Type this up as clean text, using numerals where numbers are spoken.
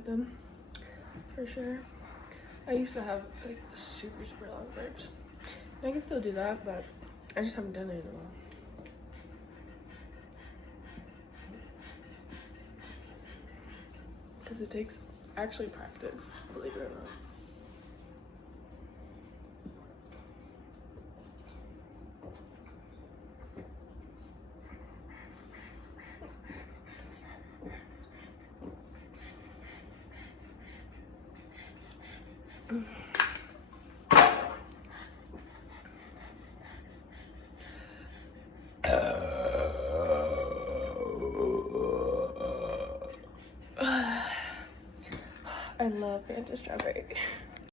Them for sure. I used to have like super long burps. I can still do that, but I just haven't done it in a while. Because it takes actually practice, believe it or not. I love Fanta strawberry.